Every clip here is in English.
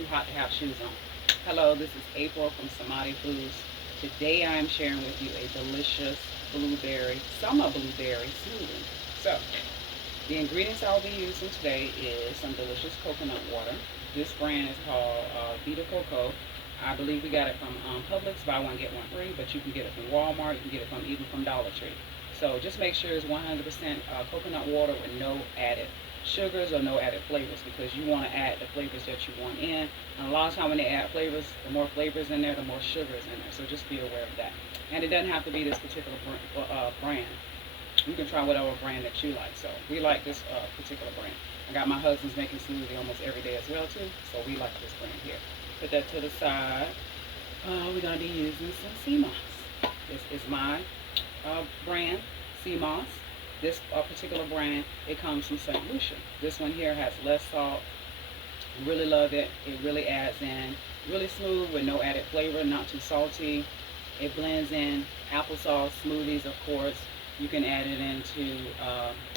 too hot to have shoes on. Hello, this is April from Smoothie Foods. Today I am sharing with you a delicious summer blueberry smoothie. So, the ingredients I'll be using today is some delicious coconut water. This brand is called Vita Coco. I believe we got it from Publix, buy one get one free, but you can get it from Walmart, you can get it from even from Dollar Tree. So just make sure it's 100% coconut water with no added sugars or no added flavors, because you want to add the flavors that you want in. And a lot of time when they add flavors, the more flavors in there, the more sugar is in there. So just be aware of that. And it doesn't have to be this particular brand. You can try whatever brand that you like. So we like this particular brand. I got my husband's making smoothie almost every day as well too. So we like this brand here. Put that to the side. We're going to be using some Seamoss. This is my brand, Seamoss. This particular brand, it comes from St. Lucia. This one here has less salt. Really love it. It really adds in really smooth with no added flavor, not too salty. It blends in applesauce, smoothies, of course. You can add it into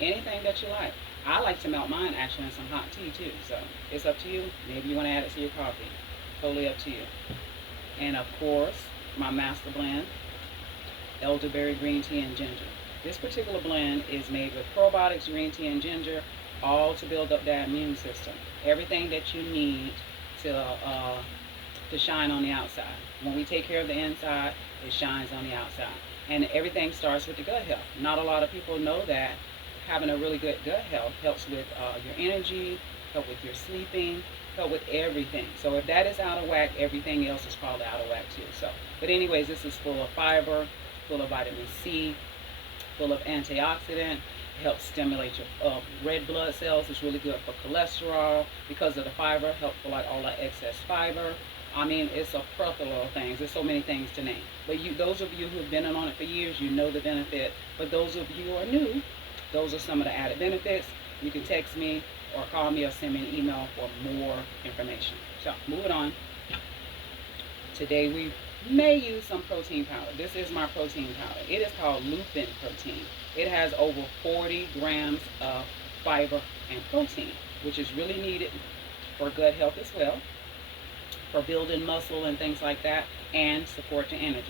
anything that you like. I like to melt mine actually in some hot tea too. So it's up to you. Maybe you want to add it to your coffee. Totally up to you. And of course, my master blend, elderberry green tea and ginger. This particular blend is made with probiotics, green tea, and ginger, all to build up that immune system. Everything that you need to shine on the outside. When we take care of the inside, it shines on the outside. And everything starts with the gut health. Not a lot of people know that having a really good gut health helps with your energy, help with your sleeping, help with everything. So if that is out of whack, everything else is probably out of whack too. So, but anyways, this is full of fiber, full of vitamin C, full of antioxidant. It helps stimulate your red blood cells. It's really good for cholesterol because of the fiber. Help for like all that excess fiber. I mean, it's a plethora of things. There's so many things to name. But those of you who have been on it for years, you know the benefit. But those of you who are new, those are some of the added benefits. You can text me or call me or send me an email for more information. So, moving on. Today we may use some protein powder. This is my protein powder. It is called Lupin protein. It has over 40 grams of fiber and protein, which is really needed for gut health as well, for building muscle and things like that, and support the energy.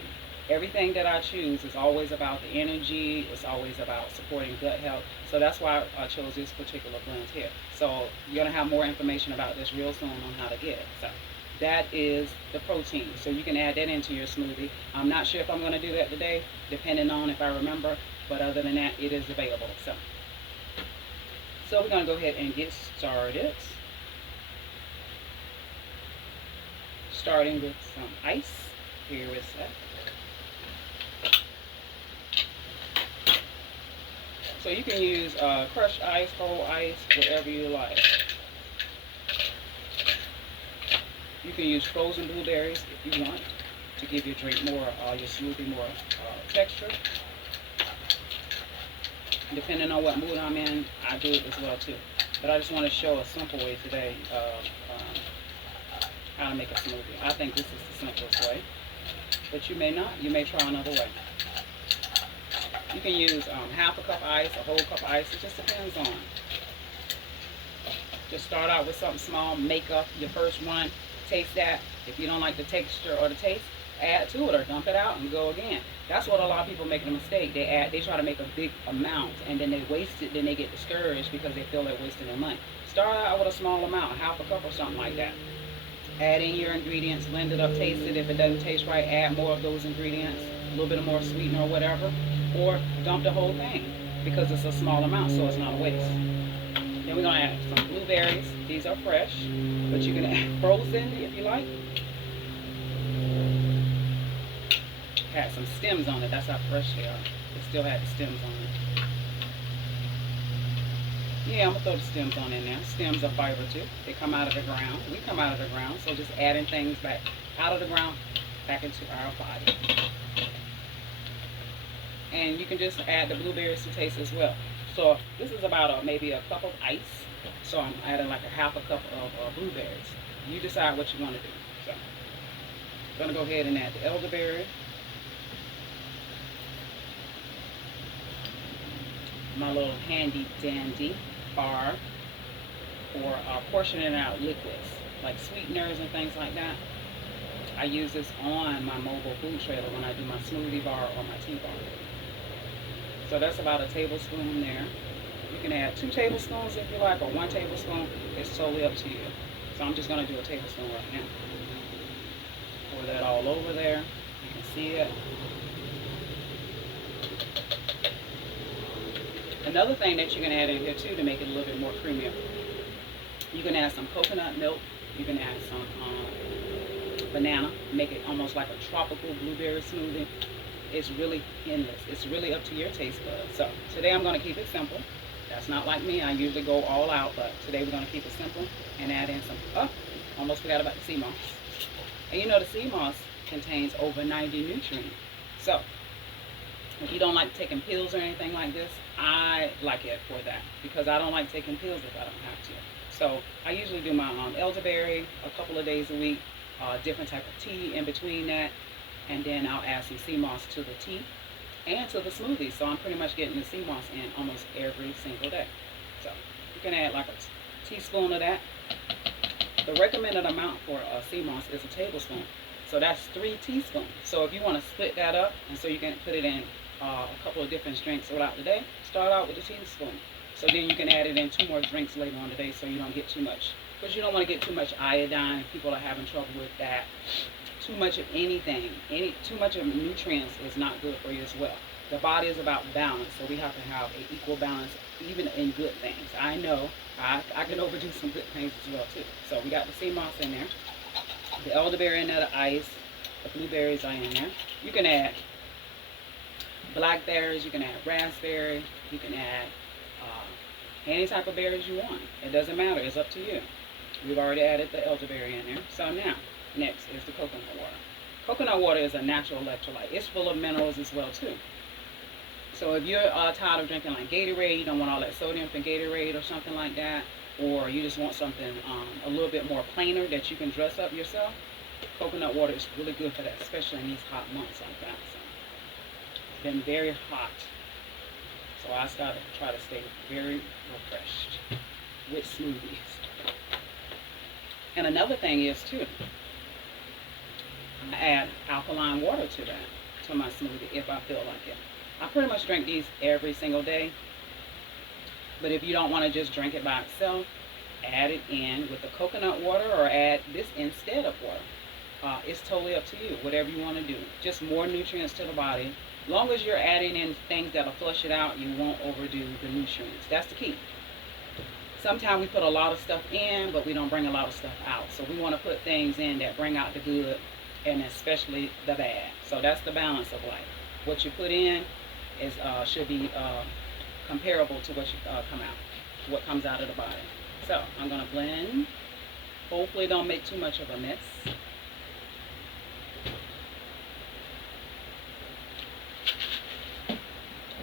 Everything that I choose is always about the energy. It's always about supporting gut health. So that's why I chose this particular blend here. So you're going to have more information about this real soon on how to get it. So that is the protein. So you can add that into your smoothie. I'm not sure if I'm going to do that today, depending on if I remember. But other than that, it is available. So we're going to go ahead and get started. Starting with some ice. Here is that. So you can use crushed ice, whole ice, whatever you like. You can use frozen blueberries if you want to give your drink more, your smoothie more texture. Depending on what mood I'm in, I do it as well too. But I just want to show a simple way today of how to make a smoothie. I think this is the simplest way, but you may not. You may try another way. You can use half a cup of ice, a whole cup of ice. It just depends on. Just start out with something small. Make up your first one. Taste that. If you don't like the texture or the taste, add to it or dump it out and go again. That's what a lot of people make a mistake. They try to make a big amount and then they waste it. Then they get discouraged because they feel they're wasting their money. Start out with a small amount, half a cup or something like that. Add in your ingredients, blend it up, taste it. If it doesn't taste right, add more of those ingredients, a little bit of more sweetener or whatever, or dump the whole thing because it's a small amount, so it's not a waste. Then we're going to add some blueberries. These are fresh, but you can add frozen if you like. Had some stems on it. That's how fresh they are. It still had the stems on it. Yeah, I'm going to throw the stems on in there. Stems are fiber too. They come out of the ground. We come out of the ground, so just adding things back out of the ground, back into our body. And you can just add the blueberries to taste as well. So this is about maybe a cup of ice. So I'm adding like a half a cup of blueberries. You decide what you want to do. So I'm going to go ahead and add the elderberry. My little handy dandy bar for portioning out liquids. like sweeteners and things like that. I use this on my mobile food trailer when I do my smoothie bar or my tea bar. So that's about a tablespoon there. You can add 2 tablespoons if you like, or 1 tablespoon. It's totally up to you. So I'm just going to do a tablespoon right now. Pour that all over there. You can see it. Another thing that you can add in here too to make it a little bit more creamier, you can add some coconut milk. You can add some banana, make it almost like a tropical blueberry smoothie. It's really endless. It's really up to your taste buds. So today I'm going to keep it simple. That's not like me. I usually go all out, but today we're going to keep it simple and add in some, almost forgot about the Seamoss. And you know the Seamoss contains over 90 nutrients. So if you don't like taking pills or anything like this, I like it for that, because I don't like taking pills if I don't have to. So I usually do my elderberry a couple of days a week, different type of tea in between that, and then I'll add some Seamoss to the tea and to the smoothie. So I'm pretty much getting the Seamoss in almost every single day. So you can add like a teaspoon of that. The recommended amount for Seamoss is a tablespoon. So that's 3 teaspoons. So if you want to split that up, and so you can put it in a couple of different drinks throughout the day, start out with a teaspoon. So then you can add it in 2 more drinks later on the day, so you don't get too much. Because you don't want to get too much iodine. People are having trouble with that. Too much of anything, too much of nutrients is not good for you as well. The body is about balance, so we have to have an equal balance, even in good things. I know I can overdo some good things as well too. So we got the Seamoss in there, the elderberry in there, the ice, the blueberries are in there. You can add blackberries, you can add raspberry, you can add any type of berries you want. It doesn't matter, it's up to you. We've already added the elderberry in there. So now, next is the coconut water. Coconut water is a natural electrolyte. It's full of minerals as well too. So if you're tired of drinking like Gatorade, you don't want all that sodium from Gatorade or something like that, or you just want something a little bit more plainer that you can dress up yourself, coconut water is really good for that, especially in these hot months like that. So it's been very hot, so I started to try to stay very refreshed with smoothies. And another thing is too, I add alkaline water to that, to my smoothie if I feel like it. I pretty much drink these every single day, but if you don't want to just drink it by itself, add it in with the coconut water or add this instead of water. It's totally up to you, whatever you want to do. Just more nutrients to the body. As long as you're adding in things that'll flush it out, you won't overdo the nutrients. That's the key. Sometimes we put a lot of stuff in, but we don't bring a lot of stuff out. So we want to put things in that bring out the good and especially the bad. So that's the balance of life. What you put in is should be comparable to what you what comes out of the body. So I'm gonna blend. Hopefully don't make too much of a mess.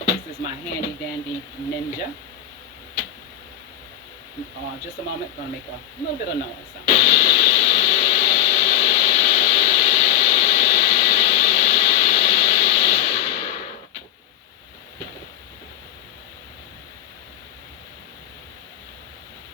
This is my handy dandy Ninja. Just a moment, gonna make a little bit of noise.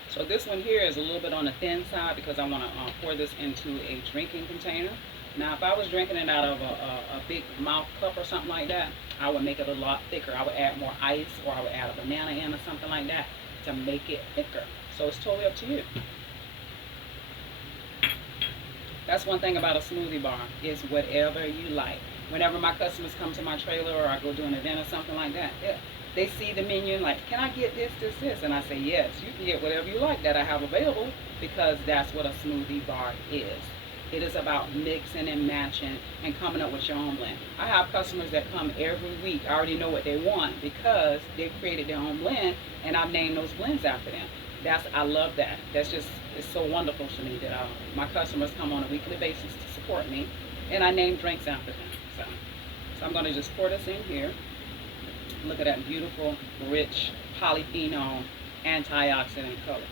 So this one here is a little bit on the thin side because I want to pour this into a drinking container. Now if I was drinking it out of a big mouth cup or something like that, I would make it a lot thicker. I would add more ice, or I would add a banana in or something like that to make it thicker. So it's totally up to you. That's one thing about a smoothie bar, is whatever you like. Whenever my customers come to my trailer or I go do an event or something like that, they see the menu and like, can I get this, this, this? And I say, yes, you can get whatever you like that I have available, because that's what a smoothie bar is. It is about mixing and matching and coming up with your own blend. I have customers that come every week. I already know what they want because they've created their own blend, and I've named those blends after them. I love that. That's just, it's so wonderful to me that my customers come on a weekly basis to support me, and I name drinks after them. So I'm going to just pour this in here. Look at that beautiful, rich, polyphenol, antioxidant colors.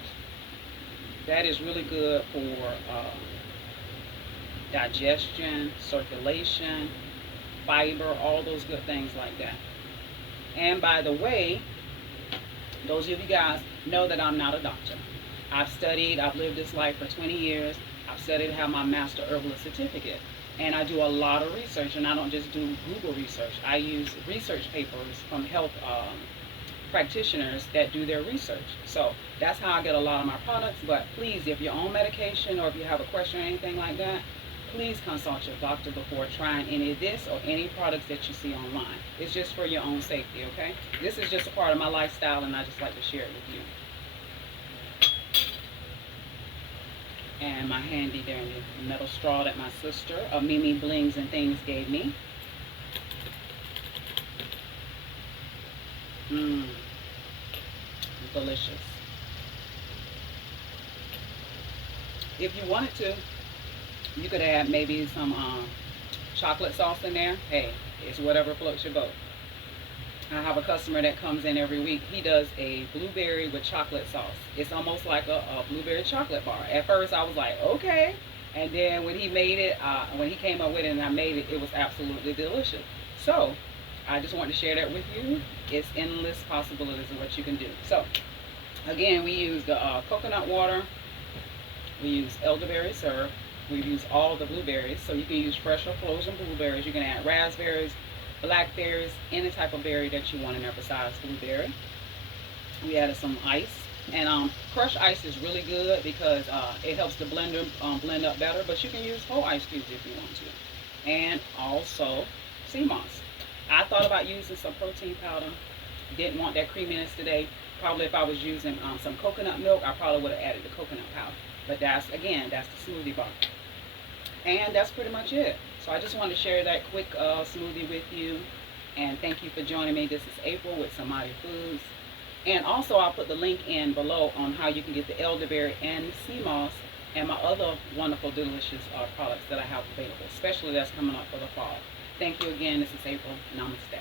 That is really good for digestion, circulation, fiber, all those good things like that. And by the way, those of you guys know that I'm not a doctor. I've lived this life for 20 years. I've studied to have my master herbalist certificate. And I do a lot of research, and I don't just do Google research. I use research papers from health practitioners that do their research. So that's how I get a lot of my products. But please, if you're on medication or if you have a question or anything like that, please consult your doctor before trying any of this or any products that you see online. It's just for your own safety, okay? This is just a part of my lifestyle, and I just like to share it with you. And my handy dandy metal straw that my sister of Mimi Blings and Things gave me. Mmm, delicious. If you wanted to, you could add maybe some chocolate sauce in there. Hey, it's whatever floats your boat. I have a customer that comes in every week. He does a blueberry with chocolate sauce. It's almost like a blueberry chocolate bar. At first I was like, okay. And then when he made it, when he came up with it and I made it, it was absolutely delicious. So I just wanted to share that with you. It's endless possibilities of what you can do. So again, we use the coconut water. We use elderberry syrup. We use all the blueberries. So you can use fresh or frozen blueberries. You can add raspberries, blackberries, any type of berry that you want in there besides blueberry. We added some ice, and crushed ice is really good because it helps the blender blend up better, but you can use whole ice cubes if you want to. And also Seamoss. I thought about using some protein powder. Didn't want that creaminess today. Probably if I was using some coconut milk, I probably would have added the coconut powder. But that's, again, that's the smoothie bar. And that's pretty much it. So I just wanted to share that quick smoothie with you. And thank you for joining me. This is April with Somebody Foods. And also I'll put the link in below on how you can get the elderberry and the Seamoss and my other wonderful, delicious products that I have available, especially that's coming up for the fall. Thank you again. This is April. Namaste.